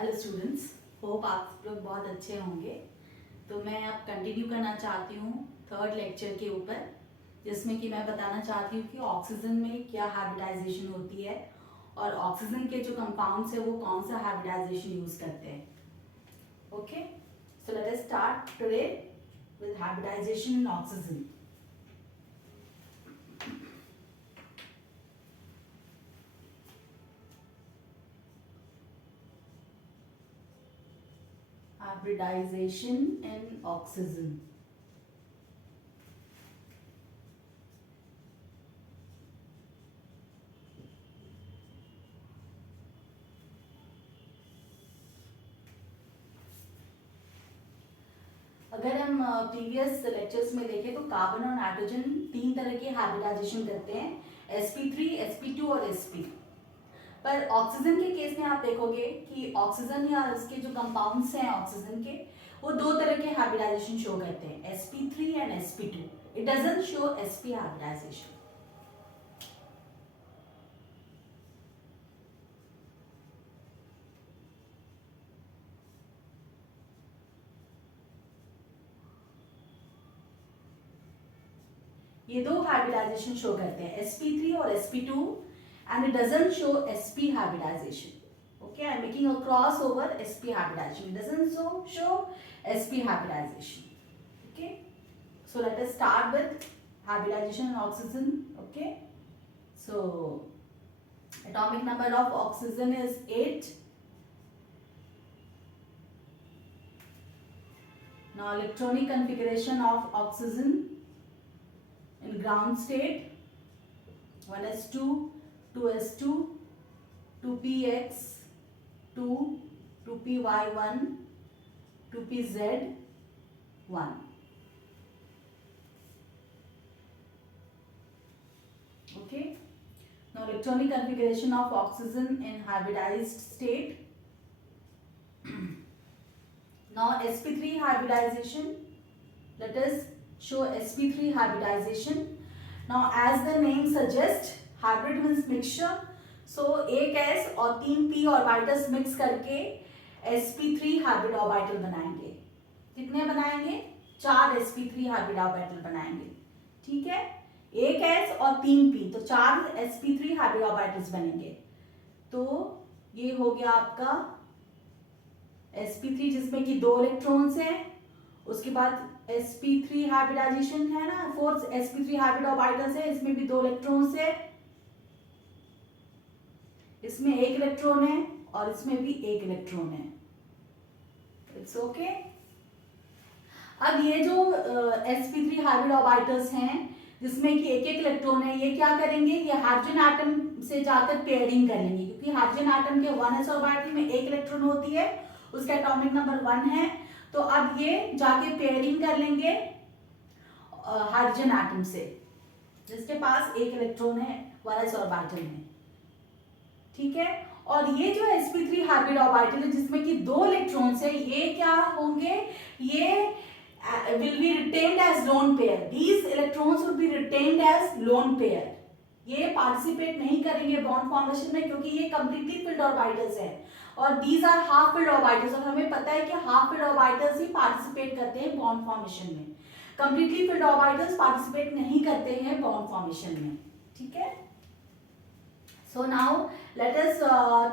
Hello students, hope आप लोग बहुत अच्छे होंगे। तो मैं अब कंटिन्यू करना चाहती हूँ थर्ड लेक्चर के ऊपर, जिसमें कि मैं बताना चाहती हूँ कि ऑक्सीजन में क्या हाइब्रिडाइजेशन होती है और ऑक्सीजन के जो कंपाउंड्स है वो कौन सा हाइब्रिडाइजेशन यूज करते हैं। Okay, so let us start today with hybridization in oxygen. Hybridization in oxygen. अगर हम प्रीवियस लेक्चर्स में देखें तो कार्बन और नाइट्रोजन तीन तरह के हाइब्रिडाइजेशन करते हैं, sp3, sp2 और sp। पर ऑक्सीजन के केस में आप देखोगे कि ऑक्सीजन या इसके जो कंपाउंड्स हैं ऑक्सीजन के, वो दो तरह के हाइब्रिडाइजेशन शो करते हैं, sp3 and sp2। It doesn't show sp hybridization. ये दो हाइब्रिडाइजेशन शो करते हैं, sp3 और sp2, and it doesn't show sp hybridization. Okay, I'm making a crossover sp hybridization. It doesn't show sp hybridization. Okay, so let us start with hybridization in oxygen. Okay, so atomic number of oxygen is 8. Now electronic configuration of oxygen in ground state: 1s2, 2s2, 2px, 2, 2py1, 2pz1. Okay. Now electronic configuration of oxygen in hybridized state. Now sp3 hybridization. Let us show sp3 hybridization. Now as the name suggests, hybrid means mixture. So एक s और 3 p orbitals mix करके sp3 hybrid orbital बनाएंगे। कितने बनाएंगे? 4 sp3 hybrid orbital बनाएंगे। ठीक है, एक s और 3 p, तो 4 sp3 हाइब्रिड ऑर्बिटल्स बनेंगे। तो ये हो गया आपका sp3, जिसमें कि 2 इलेक्ट्रॉन्स हैं। उसके बाद sp3 हाइब्रिडाइजेशन है ना, 4 sp3 हाइब्रिड ऑर्बिटल्स है, इसमें भी 2 इलेक्ट्रॉन्स है, इसमें 1 इलेक्ट्रॉन है और इसमें भी 1 इलेक्ट्रॉन है। It's okay. अब ये जो sp3 हाइब्रिड ऑर्बिटल्स हैं जिसमें कि 1-1 इलेक्ट्रॉन है, ये क्या करेंगे? ये हाइड्रोजन एटम से जाकर पेयरिंग कर लेंगे, क्योंकि हाइड्रोजन एटम के 1s ऑर्बिटल में 1 इलेक्ट्रॉन होती है, उसका एटॉमिक नंबर 1 है। तो अब ये जाके पेयरिंग कर लेंगे हाइड्रोजन एटम से जिसके पास 1 इलेक्ट्रॉन है 1s ऑर्बिटल में। ठीक है, और ये जो sp3 हाइब्रिड ऑर्बिटल है जिसमें कि 2 इलेक्ट्रॉन्स है, ये क्या होंगे? ये will be retained as lone pair. These electrons will be retained as lone pair. ये पार्टिसिपेट नहीं करेंगे बॉन्ड फॉर्मेशन में, क्योंकि ये कंप्लीटली फिल्ड ऑर्बिटल्स हैं और these are half filled orbitals, और हमें पता है कि हाफ फिल्ड ऑर्बिटल्स ही पार्टिसिपेट करते हैं बॉन्ड फॉर्मेशन में। कंप्लीटली फिल्ड ऑर्बिटल्स पार्टिसिपेट नहीं करते हैं बॉन्ड फॉर्मेशन में। ठीक है, so now let us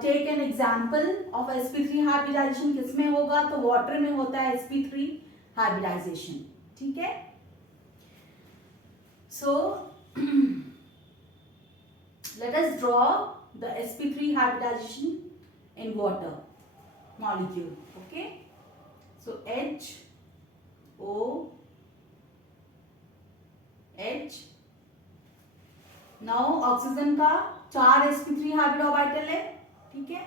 take an example of sp3 hybridization. किसमें होगा? तो वाटर में होता है sp3 hybridization. ठीक है, so let us draw the sp3 hybridization in water molecule. Okay, so H O H. Now oxygen का 4 sp3 हाइब्रिड ऑर्बिटल है। ठीक है,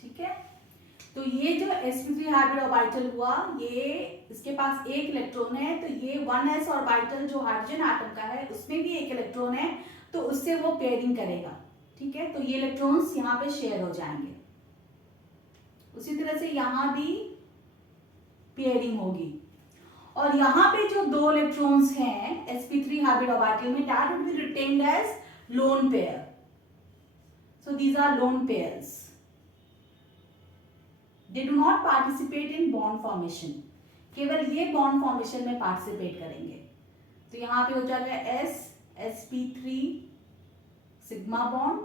ठीक है, तो ये जो sp3 हाइब्रिड ऑर्बिटल हुआ, ये इसके पास 1 इलेक्ट्रॉन है, तो ये 1s ऑर्बिटल जो हाइड्रोजन एटम का है उसमें भी 1 इलेक्ट्रॉन है, तो उससे वो पेयरिंग करेगा। ठीक है, तो ये इलेक्ट्रॉन्स यहाँ पे शेयर हो जाएंगे। उसी तरह से यहां भी पेयरिंग होगी। और यहाँ पे जो दो इलेक्ट्रॉन्स हैं sp3 हाइब्रिड ऑर्बिटल में, that would be retained as lone pair. So these are lone pairs. They do not participate in bond formation. केवल ये bond formation में participate करेंगे। तो यहाँ पे हो जाएगा sp3 sigma bond,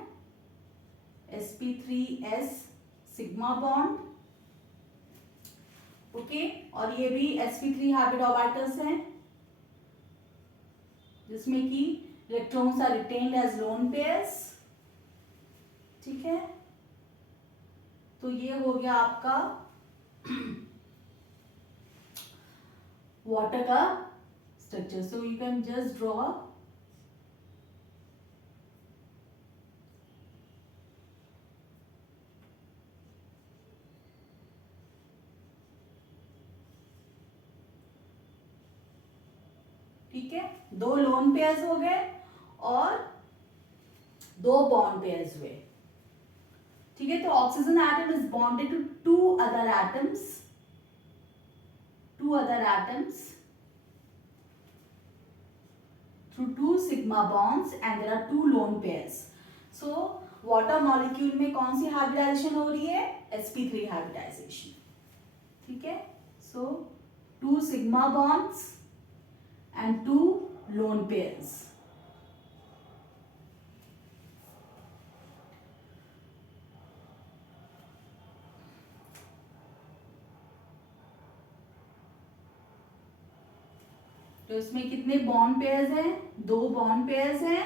sp3s sigma bond, okay और ये भी sp3 हाइब्रिड ऑर्बिटल्स हैं जिसमें कि electrons are retained as lone pairs. ठीक है, तो ये हो गया आपका वाटर का स्ट्रक्चर। So you can just draw ठीक है, दो लोन पेयर्स हो गए और दो बॉन्ड पेयर्स हुए। ठीक है, तो oxygen atom is bonded to two other atoms through two sigma bonds and there are two lone pairs. So water molecule में कौन सी hybridization हो रही है? sp3 hybridization. ठीक है, so two sigma bonds and two lone pairs. तो इसमें कितने बॉन्ड पेयर्स हैं? दो बॉन्ड पेयर्स हैं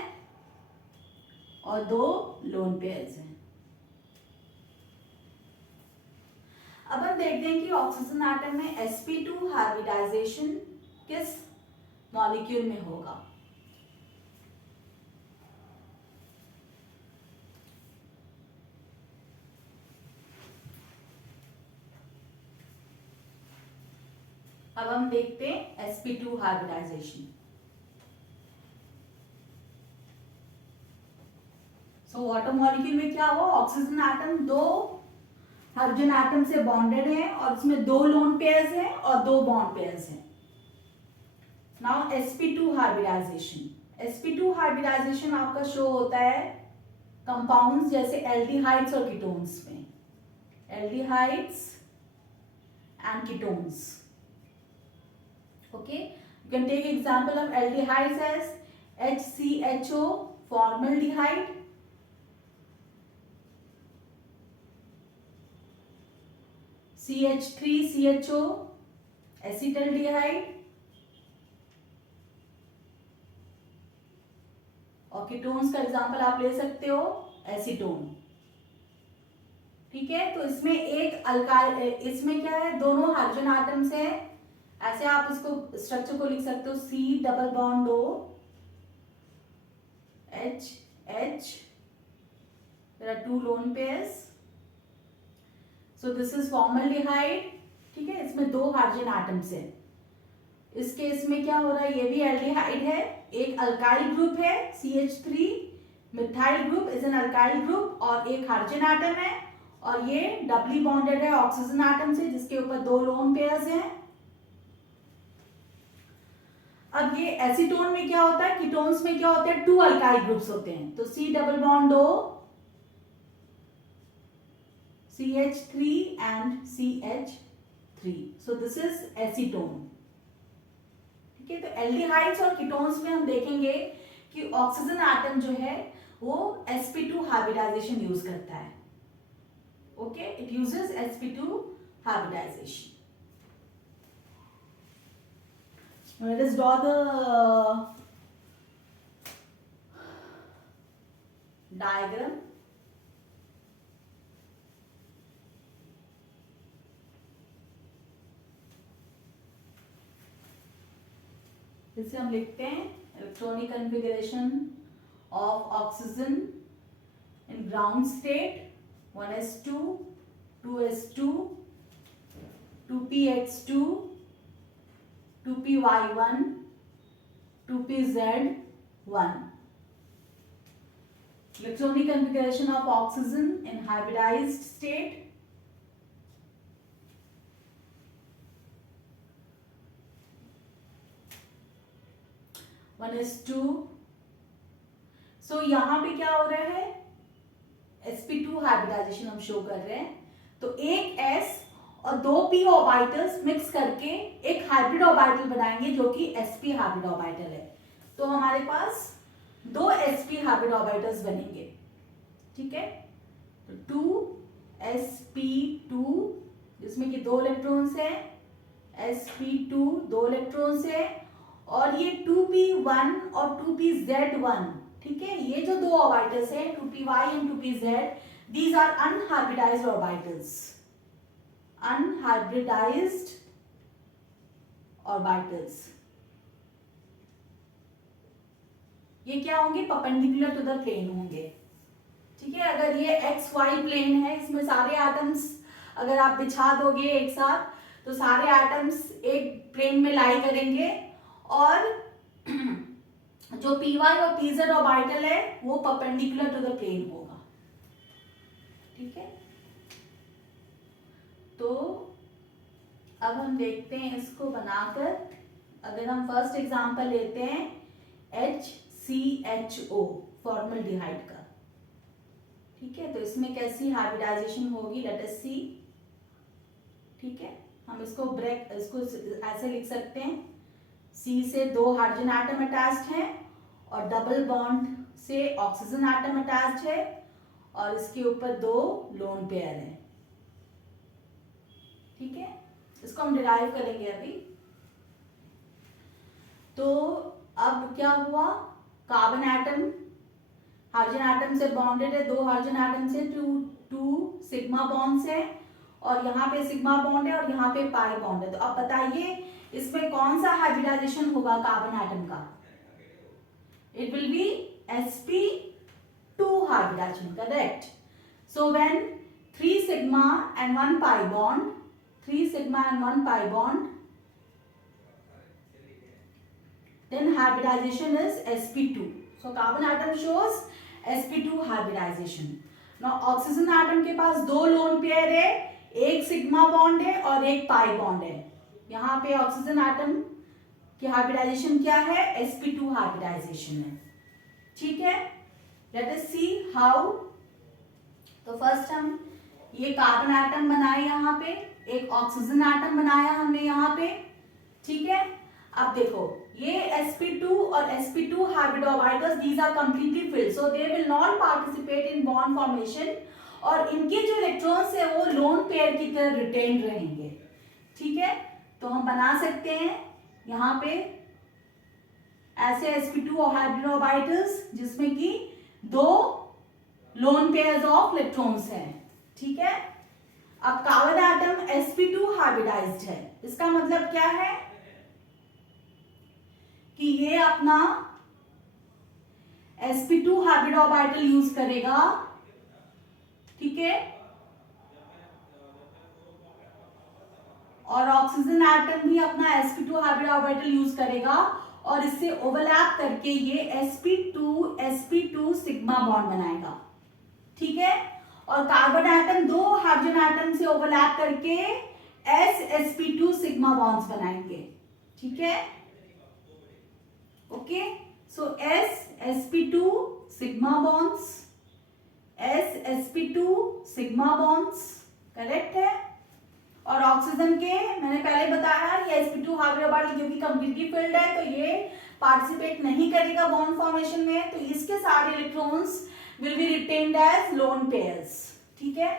और दो लोन पेयर्स हैं। अब हम देखते हैं कि ऑक्सीजन एटम में sp2 हाइब्रिडाइजेशन किस मॉलिक्यूल में होगा। अब हम देखते हैं sp2 hybridisation. So water molecule में क्या हुआ? ऑक्सीजन एटम दो हाइड्रोजन एटम से बॉन्डेड है और इसमें दो लोन पेयर्स हैं और दो बॉन्ड पेयर्स हैं। Now sp2 hybridization. sp2 hybridization आपका शो होता है कंपाउंड्स जैसे एल्डिहाइड्स और कीटोन्स में, aldehydes and ketones. Okay, you can take example of aldehydes as HCHO formaldehyde, CH3CHO acetaldehyde और कीटोन्स का एग्जांपल आप ले सकते हो एसीटोन। ठीक है, तो इसमें एक अल्काइल, इसमें क्या है? दोनों हाइड्रोजन एटम्स है। ऐसे आप इसको स्ट्रक्चर को लिख सकते हो C double bond O H, there are two lone pairs, so this is formaldehyde। ठीक है, इसमें दो हाइड्रोजन एटम्स है। इस केस में क्या हो रहा है? ये भी एल्डिहाइड है, एक अल्काइल ग्रुप है CH3, methyl group is an alkyl group और एक हाइड्रोजन एटम है और ये डबली बॉन्डेड है ऑक्सीजन एटम से जिसके ऊपर दो लोन पेयर्स हैं। अब ये एसीटोन में क्या होता है? कीटोन्स में क्या होते हैं? टू अल्काइल ग्रुप्स होते हैं, तो C double bond O CH3 and CH3, so this is acetone. ठीक है, तो एल्डिहाइड्स और कीटोन्स में हम देखेंगे कि ऑक्सीजन एटम जो है वो sp2 हाइब्रिडाइजेशन यूज करता है। Okay, it uses sp2 hybridization. Let us draw the diagram. इसे हम लिखते हैं electronic configuration of oxygen in ground state 1s2 2s2 2px2 2py1 2pz1। Electronic configuration of oxygen in hybridized state 1s2। सो यहाँ पे क्या हो रहा है, sp2 हाइब्रिडाइजेशन हम शो कर रहे हैं। तो एक s और 2 p ऑर्बिटल्स मिक्स करके एक हाइब्रिड ऑर्बिटल बनाएंगे जो कि sp हाइब्रिड ऑर्बिटल है। तो हमारे पास 2 sp हाइब्रिड ऑर्बिटल्स बनेंगे, ठीक है। तो 2sp2 जिसमें कि 2 इलेक्ट्रॉन्स है, sp2 2 इलेक्ट्रॉन्स है, और ये 2p1 और 2pz1, ठीक है। ये जो 2 ऑर्बिटल्स हैं 2py and 2pz, these are unhybridized orbitals, unhybridized orbitals. ये क्या होंगे, परपेंडिकुलर टू द प्लेन होंगे, ठीक है। अगर ये एक्स वाई प्लेन है, इसमें सारे एटम्स अगर आप बिछा दोगे एक साथ तो सारे एटम्स एक प्लेन में लाई करेंगे, और जो पी वाई और पी जेड ऑर्बिटल है वो परपेंडिकुलर टू द प्लेन होगा, ठीक है। तो अब हम देखते हैं इसको बनाकर। अगर हम फर्स्ट एग्जांपल लेते हैं HCHO फॉर्मल्डिहाइड का, ठीक है। तो इसमें कैसी हाइब्रिडाइजेशन होगी, लेट अस सी, ठीक है। हम इसको ऐसे लिख सकते हैं, C से 2 हाइड्रोजन एटम अटैच्ड हैं और डबल बॉन्ड से ऑक्सीजन एटम अटैच्ड है, और इसके ऊपर 2 लोन पेयर है, ठीक है। इसको हम डिराइव करेंगे अभी। तो अब क्या हुआ, कार्बन एटम हाइड्रोजन एटम से बॉन्डेड है, 2 हाइड्रोजन एटम से 2 सिग्मा बॉन्ड्स है, और यहाँ पे सिग्मा बॉन्ड है और यहाँ पे पाई बॉन्ड है। तो अब बताइए इसमें कौन सा हाइब्रिडाइजेशन होगा कार्बन एटम का, it will be sp2 hybridization, correct? So when 3 sigma and 1 pi bond, 3 sigma and 1 pi bond, then hybridization is sp2. So carbon atom shows sp2 hybridization. Now oxygen atom के पास 2 lone pair है, एक sigma bond है और एक pi bond है। यहाँ पे oxygen atom की हाइब्रिडाइजेशन क्या है, sp2 हाइब्रिडाइजेशन है, ठीक है। Let us see how. तो फर्स्ट हम ये कार्बन एटम बनाए, यहाँ पे एक ऑक्सीजन एटम बनाया हमने यहाँ पे, ठीक है। अब देखो ये sp2 और sp2 hybrid orbitals, these are completely filled, so they will not participate in bond formation, और इनके जो इलेक्ट्रॉन्स है वो लोन पेयर की तरह रिटेन रहेंगे, ठीक है। तो हम बना सकते हैं यहाँ पे ऐसे sp2 हाइब्रिड ऑर्बिटल्स जिसमें कि 2 लोन पेयर्स ऑफ इलेक्ट्रॉन्स हैं, ठीक है। अब कार्बन एटम sp2 हाइब्रिडाइज्ड है, इसका मतलब क्या है कि ये अपना sp2 हाइब्रिड ऑर्बिटल यूज करेगा, ठीक है, और ऑक्सीजन एटम भी अपना sp2 हाइब्रिड ऑर्बिटल यूज करेगा, और इससे ओवरलैप करके ये sp2 सिग्मा बॉन्ड बनाएगा, ठीक है। और कार्बन एटम 2 हाइड्रोजन एटम से ओवरलैप करके sp2 सिग्मा बॉन्ड्स बनाएंगे, ठीक है। ओके, सो sp2 sigma bonds, sp2 sigma bonds, correct है। और ऑक्सीजन के मैंने पहले बताया ये sp2 हाइब्रिड ऑर्बिटल क्योंकि कंप्लीटली फिल्ड है तो ये पार्टिसिपेट नहीं करेगा बॉन्ड फॉर्मेशन में, तो इसके सारे electrons will be retained as lone pairs, ठीक है।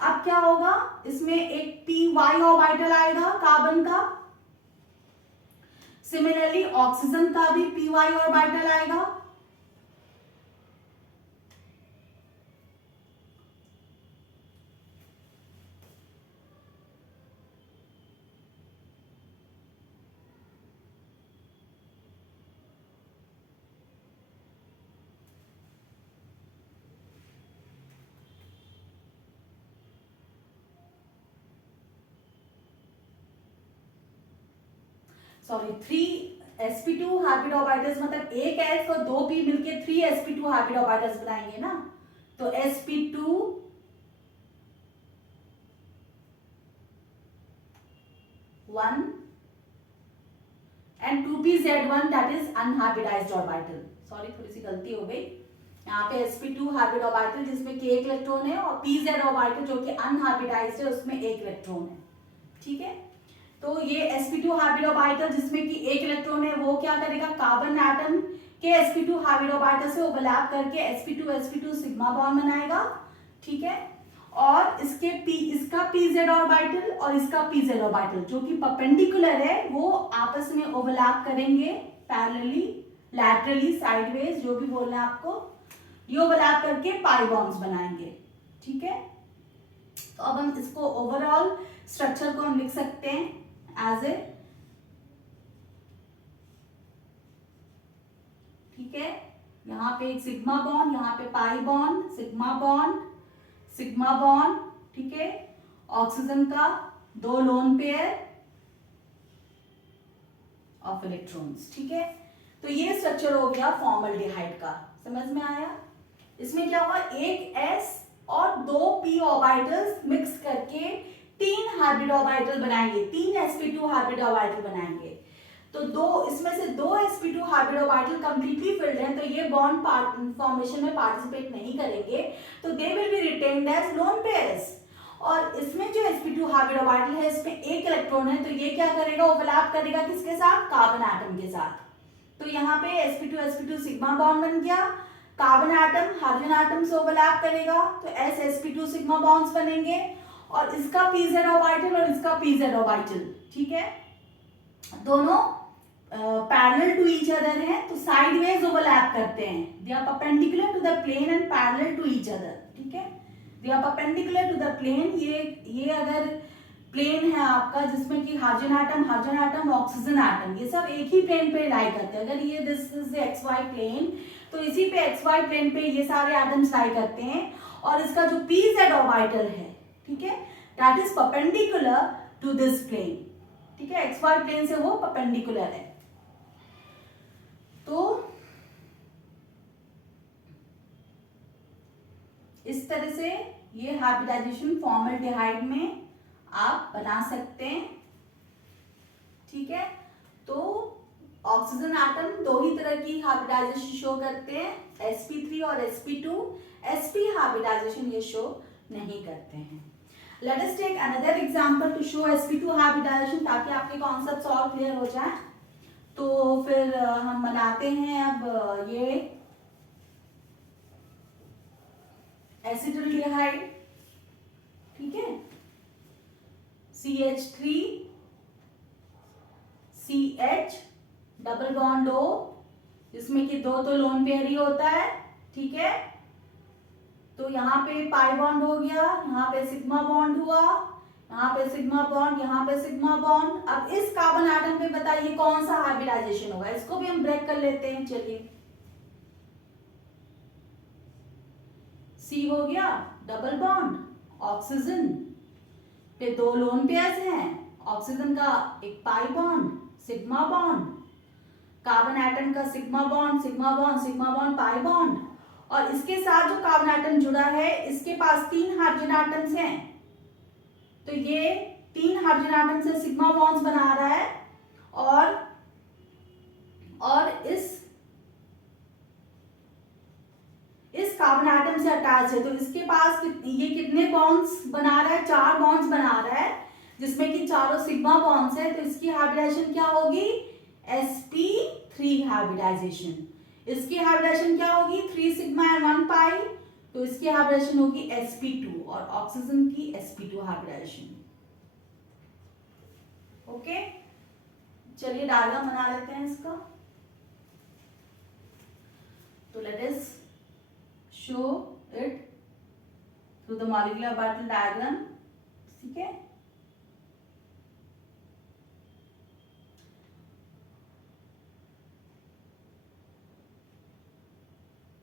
अब क्या होगा, इसमें एक py ऑर्बिटल आएगा कार्बन का, सिमिलरली ऑक्सीजन का भी py ऑर्बिटल आएगा, सॉरी 3 sp2 हाइब्रिड ऑर्बिटल्स, मतलब एक s और 2 p मिलके 3 sp2 हाइब्रिड ऑर्बिटल्स बनाएंगे ना, तो sp2 1 and 2pZ1 that is unhybridised orbital. Sorry थोड़ी सी गलती हो गई, यहाँ पे sp2 हाइब्रिड ऑर्बिटल जिसमें कि 1 इलेक्ट्रॉन है, और pz ऑर्बिटल जो कि अनहाइब्रिडाइज्ड है उसमें 1 इलेक्ट्रॉन है। ठीक है, तो ये sp2 हाइब्रिड ऑर्बिटल जिसमें कि 1 इलेक्ट्रॉन है वो क्या करेगा, कार्बन एटम के sp2 हाइब्रिड ऑर्बिटल से ओवरलैप करके sp2 सिग्मा बॉन्ड बनाएगा। ठीक है, और इसका pz ऑर्बिटल और इसका pz ऑर्बिटल जो कि परपेंडिकुलर है वो आपस में ओवरलैप करेंगे पैरेलली, लैटरली, साइडवेज, जो भी बोलना है आपको, ये ओवरलैप करके पाई बॉन्ड्स बनाएंगे। ठीक है, तो अब हम इसको ओवरऑल स्ट्रक्चर को हम लिख सकते हैं एज ए, ठीक है, यहाँ पे एक सिग्मा बॉन्ड, यहाँ पे पाई bond, sigma bond, sigma bond. ठीक है, ऑक्सीजन का 2 लोन पेयर ऑफ इलेक्ट्रॉन्स। ठीक है, तो ये स्ट्रक्चर हो गया फॉर्मल्डिहाइड का, समझ में आया। इसमें क्या हुआ, एक S और 2 p ऑर्बिटल्स मिक्स करके 3 हाइब्रिड ऑर्बिटल बनाएंगे, 3 sp2 हाइब्रिड ऑर्बिटल बनाएंगे। तो इसमें से 2 sp2 hybrid orbital completely filled हैं, तो ये बॉन्ड फॉर्मेशन में पार्टिसिपेट नहीं करेंगे, तो they will be retained as lone pairs. और इसमें जो sp2 हाइब्रिड ऑर्बिटल है इसमें 1 इलेक्ट्रॉन है, तो ये क्या करेगा, ओवरलैप करेगा किसके साथ, कार्बन एटम के साथ। तो यहाँ पे sp2 सिग्मा बॉन्ड बन गया, कार्बन एटम हाइड्रोजन एटम से ओवरलैप करेगा, तो sp2 सिग्मा बॉन्ड्स बनेंगे, और इसका pz ऑर्बिटल और इसका pz ऑर्बिटल, ठीक है, दोनों पैरेलल टू ईच अदर हैं, तो साइडवेज ओवरलैप करते हैं, they are perpendicular to the plane and parallel to each other. ठीक है, they are perpendicular to the plane, ये अगर प्लेन है आपका जिसमें कि हाइड्रोजन एटम, ऑक्सीजन एटम, ये सब एक ही प्लेन पे लाई करते हैं। अगर ये दिस इज xy प्लेन, तो इसी पे xy प्लेन पे ये सारे एटम्स लाई करते हैं, और इसका जो pz ऑर्बिटल है, ठीक है, that is perpendicular to this plane. ठीक है, xy प्लेन से वो परपेंडिकुलर है। तो इस तरह से ये हाइब्रिडाइजेशन फॉर्मल्डिहाइड में आप बना सकते हैं। ठीक है, तो ऑक्सीजन एटम 2 ही तरह की हाइब्रिडाइजेशन शो करते हैं, sp3 और sp2। sp हाइब्रिडाइजेशन ये शो नहीं करते हैं। Let us take another example to show sp2 hybridization, ताकि आपके कॉन्सेप्ट्स और क्लियर हो जाए। तो फिर हम बनाते हैं अब ये एसिटिल्डिहाइड। ठीक है, CH3 CH double bond O, जिसमें कि 2 तो लोन पेयर ही होता है। ठीक है, तो यहाँ पे पाई बॉन्ड हो गया, यहाँ पे सिग्मा बॉन्ड हुआ, यहाँ पे सिग्मा बॉन्ड, यहाँ पे सिग्मा बॉन्ड। अब इस कार्बन एटम पे बताइए कौन सा हाइब्रिडाइजेशन होगा, इसको भी हम ब्रेक कर लेते हैं। चलिए, C हो गया डबल बॉन्ड, ऑक्सीजन पे 2 लोन पेयर्स हैं, ऑक्सीजन का एक pi bond, sigma bond, carbon atom का sigma bond, sigma bond, sigma bond, pi bond, और इसके साथ जो कार्बन एटम जुड़ा है इसके पास 3 हाइड्रोजन एटम्स हैं, तो ये 3 हाइड्रोजन एटम से सिग्मा बॉन्ड्स बना रहा है, और इस कार्बन एटम से अटैच है, तो इसके पास ये कितने बॉन्ड्स बना रहा है, 4 बॉन्ड्स बना रहा है, जिसमें कि चारों सिग्मा बॉन्ड्स है, तो इसकी हाइब्रिडाइजेशन क्या होगी, sp3 हाइब्रिडाइजेशन। इसकी हाइब्रिडाइजेशन क्या होगी, 3 सिग्मा एंड 1 पाई, तो इसकी हाइब्रिडाइजेशन होगी sp2, और ऑक्सीजन की sp2 हाइब्रिडाइजेशन। ओके, चलिए डायग्राम बना लेते हैं इसका। तो let us show it through the molecular orbital diagram. ठीक है,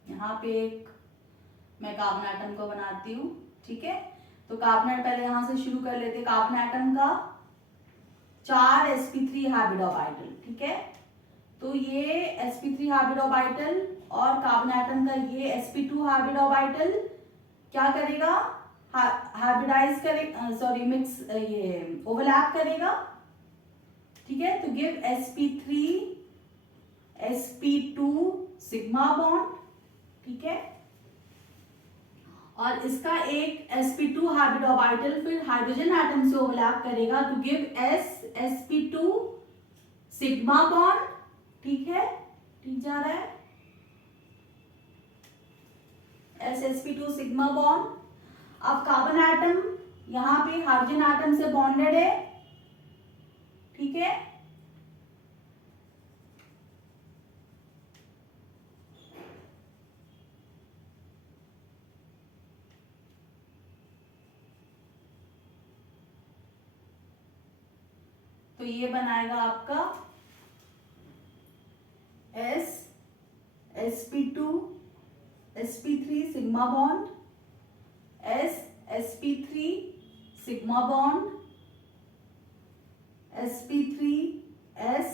यहाँ पे एक मैं कार्बन एटम को बनाती हूँ। ठीक है, तो कार्बन एटम पहले यहां से शुरू कर लेते हैं। कार्बन एटम का 4 sp3 हाइब्रिड ऑर्बिटल। ठीक है, तो ये sp3 हाइब्रिड ऑर्बिटल और कार्बन एटम का ये sp2 हाइब्रिड ऑर्बिटल क्या करेगा, हाइब्रिडाइज करेगा, सॉरी मिक्स, ये ओवरलैप करेगा। ठीक है, तो give sp3 sp2 sigma bond, ठीक है, और इसका एक sp2 हाइब्रिड ऑर्बिटल फिर हाइड्रोजन एटम से ओवरलैप करेगा तो गिव sp2 सिग्मा बॉन्ड, ठीक है, ठीक जा रहा है, sp2 सिग्मा बॉन्ड। अब कार्बन एटम यहां पे हाइड्रोजन एटम से बॉन्डेड है, ठीक है, तो ये बनाएगा आपका sp2 sp3 sigma bond, sp3 sigma bond, sp3s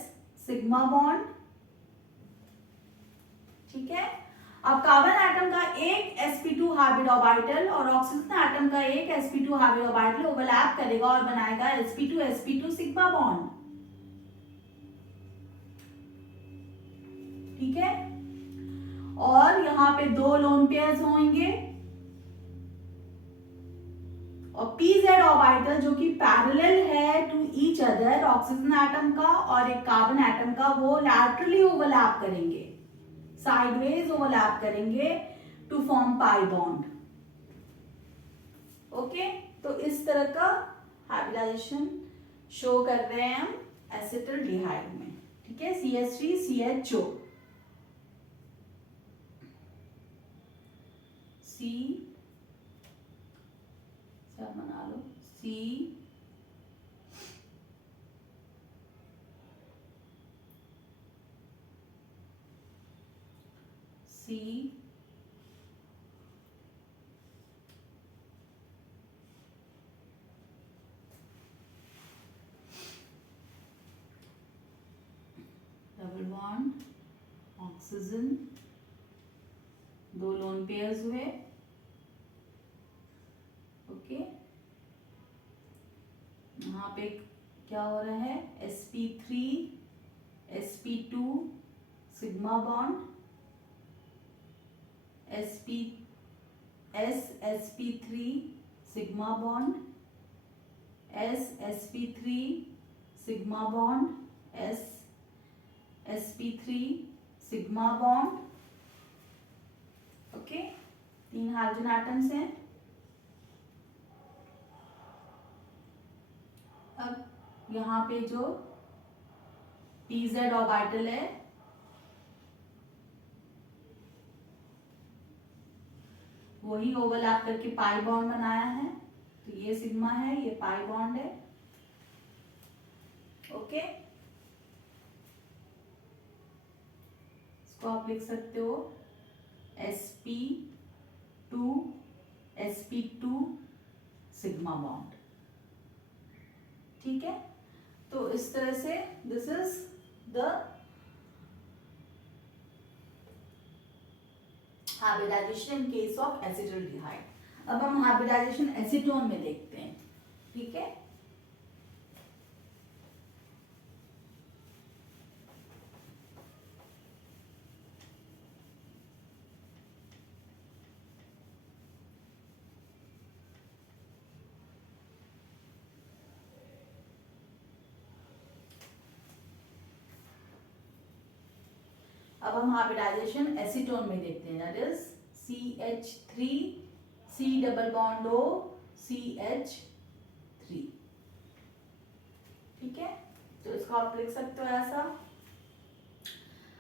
sigma bond, ठीक है। अब कार्बन एटम का एक sp2 हाइब्रिड ऑर्बिटल और ऑक्सीजन एटम का एक sp2 हाइब्रिड ऑर्बिटल ओवरलैप करेगा और बनाएगा sp2 सिग्मा बॉन्ड, ठीक है, और यहां पे दो लोन पेयर्स होंगे और pz ऑर्बिटल जो कि पैरेलल है to each other, oxygen atom का और एक कार्बन एटम का, वो लैटरली ओवरलैप करेंगे, साइडवेज ओवरलैप करेंगे to form pi bond. Okay, तो इस तरह का हाइब्रिडाइजेशन शो कर रहे हैं हम एसिटल्डिहाइड में, ठीक है, CH3CHO C बना लो C C double bond oxygen, दो लोन पेयर्स हुए, ओके, यहाँ पे क्या हो रहा है, sp3 sp2 sigma bond, sp3 sigma bond, sp3 sigma bond, sp3 sigma bond, okay, तीन हाइड्रोजन एटम्स हैं। अब यहाँ पे जो pz ऑर्बिटल है वही ओवरलैप करके पाई बॉन्ड बनाया है, तो ये सिग्मा है, ये पाई बॉन्ड है, ओके, इसको आप लिख सकते हो sp2 सिग्मा बॉन्ड, ठीक है। तो इस तरह से this is the hybridization in case of acetaldehyde. अब हम हाइब्रिडाइजेशन एसीटोन में देखते हैं, ठीक है। अब हम हाइब्रिडाइजेशन एसीटोन में देखते हैं, that is CH3 C double bond O CH3, ठीक है, तो इसको आप लिख सकते हो ऐसा।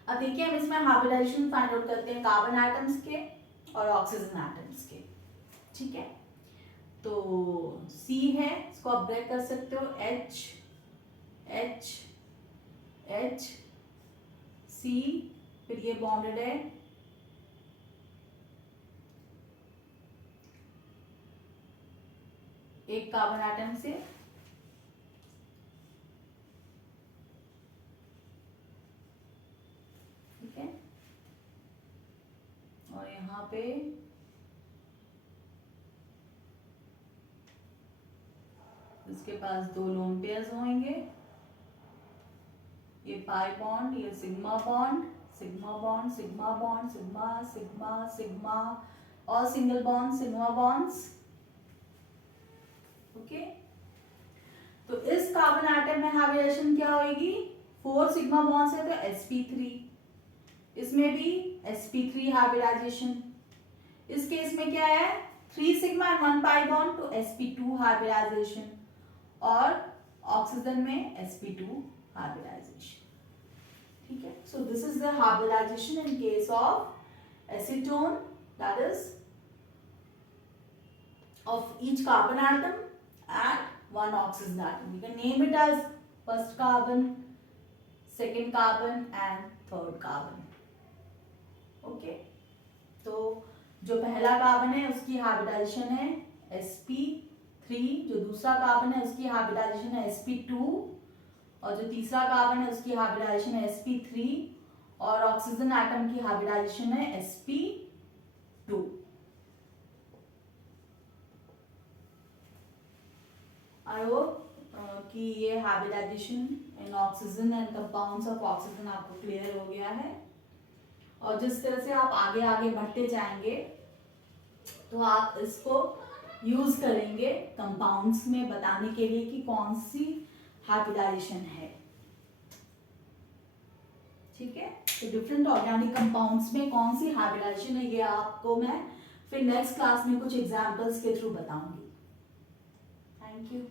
अब देखिए हम इसमें हाइब्रिडाइजेशन फाइंड आउट करते हैं कार्बन एटम्स के और ऑक्सीजन एटम्स के, ठीक है। तो C है, इसको आप ब्रेक कर सकते हो H H H C, फिर ये बॉन्डेड है एक कार्बन एटम से, ठीक है, और यहाँ पे इसके पास दो लोन पेयर्स होंगे, ये पाई बॉन्ड, ये sigma bond, sigma bond, sigma bond, sigma sigma sigma और single bond sigma bonds. Okay, तो इस कार्बन एटम में हाइब्रिडाइजेशन क्या होगी? 4 सिग्मा बॉन्ड्स है तो sp3, इसमें भी sp3 हाइब्रिडाइजेशन। इस केस में क्या है? 3 सिग्मा एंड 1 पाई बॉन्ड तो sp2 हाइब्रिडाइजेशन, और ऑक्सीजन में sp2 हाइब्रिडाइजेशन। ठीक है, so this is the hybridization in case of acetone, that is of each carbon atom and one oxygen atom. You can name it as first carbon, second carbon and third carbon. Okay, तो जो पहला carbon है उसकी hybridisation है sp3, जो दूसरा carbon है उसकी हाइब्रिडाइजेशन है sp2, और जो तीसरा कार्बन है उसकी हाइब्रिडाइजेशन है sp3, और ऑक्सीजन एटम की हाइब्रिडाइजेशन है sp2। आई होप कि ये hybridization in oxygen and compounds of oxygen आपको क्लियर हो गया है, और जिस तरह से आप आगे आगे बढ़ते जाएंगे तो आप इसको यूज करेंगे कंपाउंड्स में बताने के लिए कि कौन सी हाइब्रिडाइजेशन है। ठीक है, तो डिफरेंट ऑर्गेनिक कंपाउंड्स में कौन सी हाइब्रिडाइजेशन है ये आपको मैं फिर नेक्स्ट क्लास में कुछ एग्जांपल्स के थ्रू बताऊंगी। Thank you.